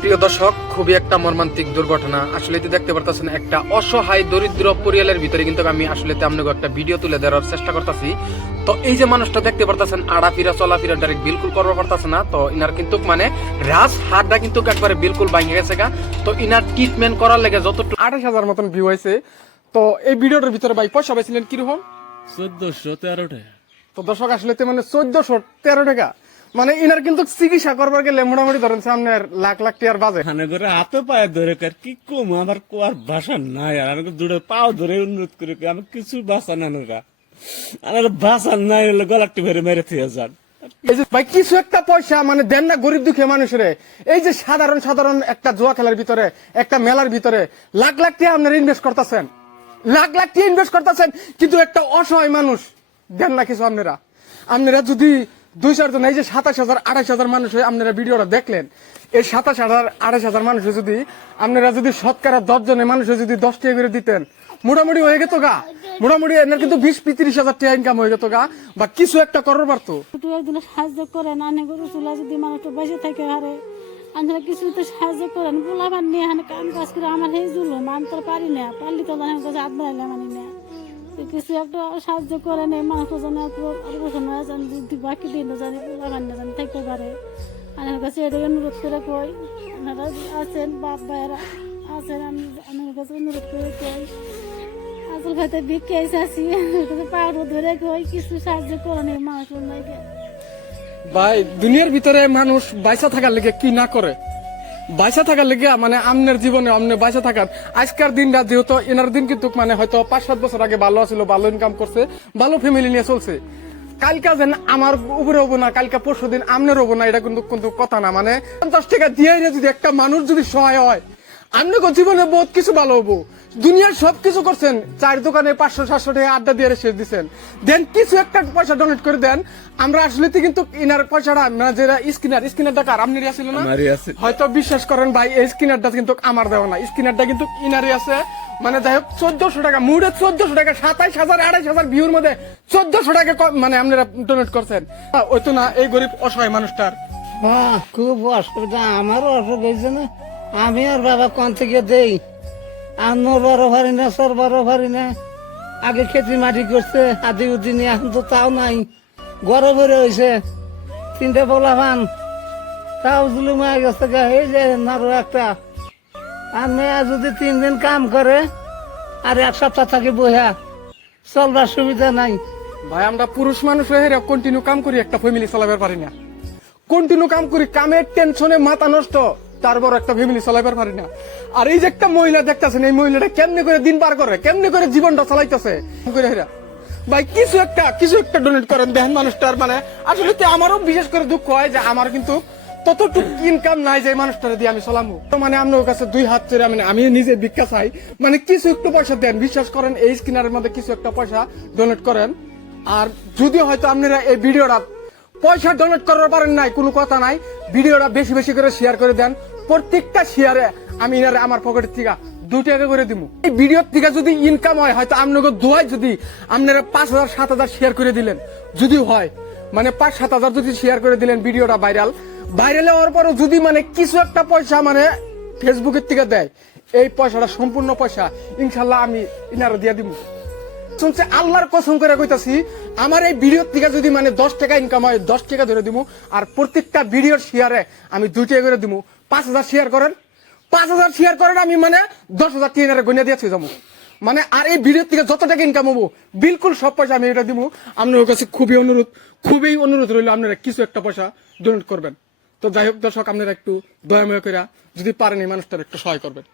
প্রিয় দর্শক, খুবই একটা মর্মান্তিক দুর্ঘটনা। আসলে দেখতে পারতেছেন একটা অসহায় দরিদ্র পরিবারের ভিতরে কিন্তু আমি আসলে আপনাকে একটা ভিডিও তুলে দেওয়ার চেষ্টা করতেছি। তো এই যে মানুষটা দেখতে পারতেছেন আড়াফিরা চলাফিরা ডাইরেক্ট বিলকুল করতে পারতেছে না। তো ইনার কিন্তু মানে রাজ হাড়টা কিন্তু একবারে বিলকুল ভাঙে গেছে গা। তো ইনার ট্রিটমেন্ট করার লেগে যতটুকু 28,000 মতন ভিউ হয়েছে। তো এই ভিডিওটার ভিতরে ভাই পয়সা পাইছিলেন কিরকম? 1413 টাকা। তো দর্শক আসলে মানে 1413 টাকা, মানে ইনার কিন্তু চিকিৎসা করবার গেলে মোটামুটি ধরেন সামনে লাখ লাখ টাকার বাজে। খানে করে হাতে পায়ে ধরে কার কি কম আমার কোয়ার ভাষা নাই। আর আমি দূরে পাও ধরে অনুরোধ করে আমি কিছু বাসা না আমার বাসা নাই হলে গলাটি ভরে মেরে থিয়ে যান। এই যে ভাই কিছু একটা পয়সা মানে দেন না গরিব দুঃখী মানুষের। এই যে সাধারণ একটা জুয়া খেলার ভিতরে, একটা মেলার ভিতরে লাখ লাখ টাকা আপনারা ইনভেস্ট করতেছেন, লাখ লাখ টাকা ইনভেস্ট করতেছেন, কিন্তু একটা অসহায় মানুষ দেন না কিছু। আপনারা যদি 2-4 জন, এই যে 27,000 28,000 মানুষ আপনারা ভিডিওটা দেখলেন, এই 27,000 28,000 মানুষ যদি আপনারা যদি শতকরা 10 জনের মানুষ যদি 10 টাকা করে দিতেন, মোটামুটি হয়ে যেত গা। মোটামুটি এনার কিন্তু 20-30,000 টাকা ইনকাম হয়ে যেত গা, বা কিছু একটা করার পারতো। একদিন সাহায্য করেন, আনে গরু চুলা যদি মানুষটা বেঁচে থাকে হারে আপনারা কিছু তো সাহায্য করেন। পোলাবার নিয়ে এখানে কাম কাজ করে আমার সেই জুলুম আমি তো পারি না, পারলি তো কাছে হাত বাড়াইলে মানি না। কিছু একটা সাহায্য করেন, এই মানুষটা যেন যদি বাকি দিন জানি পোলাবার না জানি থাকতে পারে। আমার কাছে এটাই অনুরোধ করে কই, আপনারা আছেন বাপ ভাইয়েরা আছেন, আমি আমার কাছে অনুরোধ করে কই আসল হয়তো বিকে আসি পাউডার ধরে কই কিছু সাহায্য করেন এই মানুষের লাগে। ভাই দুনিয়ার ভিতরে মানুষ বাইসা থাকার লেগে কি না করে, বাইসা থাকার লেগে মানে আমনের জীবনে আমনে বাইসা থাকার আজকের দিনটা যেহেতু এনার দিন কিন্তু মানে হয়তো 5-7 বছর আগে ভালো ছিল, ভালো ইনকাম করছে, ভালো ফ্যামিলি নিয়ে চলছে। কালকা যেন আমার উপরে হবো না, কালকা পরশু দিন আমনের হবো না, এটা কিন্তু কিন্তু কথা না। মানে 50 টাকা দিয়ে যদি একটা মানুষ যদি সহায় হয়, আপনাকে জীবনে বহুত কিছু ভালো হবো। দুনিয়ার সবকিছু করছেন, 4 দোকানে 500-700 টাকা আড্ডা দিয়ে শেষ দিচ্ছেন, দেন কিছু একটা পয়সা ডোনেট করে দেন। আমরা আসলে কিন্তু ইনার পয়সাটা যেটা স্কিনারটা কার আপনারই আছিল না? হয়তো বিশ্বাস করেন ভাই, এই স্কিনারটা কিন্তু আমার দেওয়া না, স্কিনারটা কিন্তু ইনারই আছে। মানে যাই হোক 1400 টাকা মুড়ে 1400 টাকা 27,000 28,000 ভিউর মধ্যে 1400 টাকা মানে আপনারা ডোনেট করছেন। ওই তো না এই গরিব অসহায় মানুষটার। খুব অসুবিধা, আমারও অসুবিধা হয়েছে না। আমি আর বাবা কোন থেকে দেই, আনোর বারো পারি না, সর বারো পারি না। আগে খেতি মাটি করছে আদি উদিনে, এখন তো তাও নাই, গরম ভরে হয়েছে 3টে বলা পান, তাও জুলুম হয়ে গেছে। এই যে আরো একটা আর মেয়া যদি 3 দিন কাম করে আর 1 সপ্তাহ থাকে বইয়া, চলবার সুবিধা নাই। ভাই আমরা পুরুষ মানুষ হয়ে কন্টিনিউ কাম করি, একটা ফ্যামিলি চালাবার পারি না। কন্টিনিউ কাম করি, কামের টেনশনে মাথা নষ্ট, তারপর একটা ফ্যামিলি চালাবার পারি না। আর এই যে একটা মহিলা দেখতেছেন, এই মহিলাটা কেমনে করে দিন পার করে, কেমনে করে জীবনটা চালাইতেছে। ভাই কিছু একটা ডোনেট করেন দেখেন মানুষটার। মানে আসলে আমারও বিশেষ করে দুঃখ হয় যে আমার কিন্তু ততটুকু ইনকাম নাই যে মানুষটারে দিয়ে আমি চলামু। তো মানে আপনার কাছে 2 হাত চেয়ে আমি নিজে ভিক্ষা চাই, মানে কিছু একটু পয়সা দেন। বিশ্বাস করেন এই স্কিনারের মধ্যে কিছু একটা পয়সা ডোনেট করেন। আর যদি হয়তো আপনারা এই ভিডিওটা পয়সা ডোনেট করার পারেন নাই, কোনো কথা নাই, ভিডিওটা বেশি বেশি করে শেয়ার করে দেন। প্রত্যেকটা শেয়ারে আমি আমার পকেটের থেকে 2 টাকা করে দিব। এই ভিডিওর থেকে যদি ইনকাম হয়, হয়তো আপনাকে দোয়ায় যদি আপনারা 5,000-7,000 শেয়ার করে দিলেন, যদি হয় মানে 5-7,000 যদি শেয়ার করে দিলেন, ভিডিওটা ভাইরাল হওয়ার পরও যদি মানে কিছু একটা পয়সা মানে ফেসবুকের থেকে দেয়, এই পয়সাটা সম্পূর্ণ পয়সা ইনশাল্লাহ আমি ইনারা দিয়ে দিব। শুনছে আল্লাহর কসম করে কইতাছি, আমার এই ভিডিওর থেকে যদি মানে 10 টাকা ইনকাম হয়, 10 টাকা ধরে দিব। আর প্রত্যেকটা ভিডিওর শেয়ারে আমি 2 টাকা করে দিব। 5,000 শেয়ার করেন, 5,000 শেয়ার করেন, আমি মানে 10,000 টাকা গনিয়া দিয়েছি যাবো। মানে আর এই ভিডিওর থেকে যত টাকা ইনকাম হবো বিলকুল সব পয়সা আমি এটা দিব। আপনার কাছে খুবই অনুরোধ রইল, আপনারা কিছু একটা পয়সা ডোনেট করবেন। তো যাই হোক দর্শক, আপনারা একটু দয়াময় করে যদি পারেন এই মানুষটার একটু সহায় করবেন।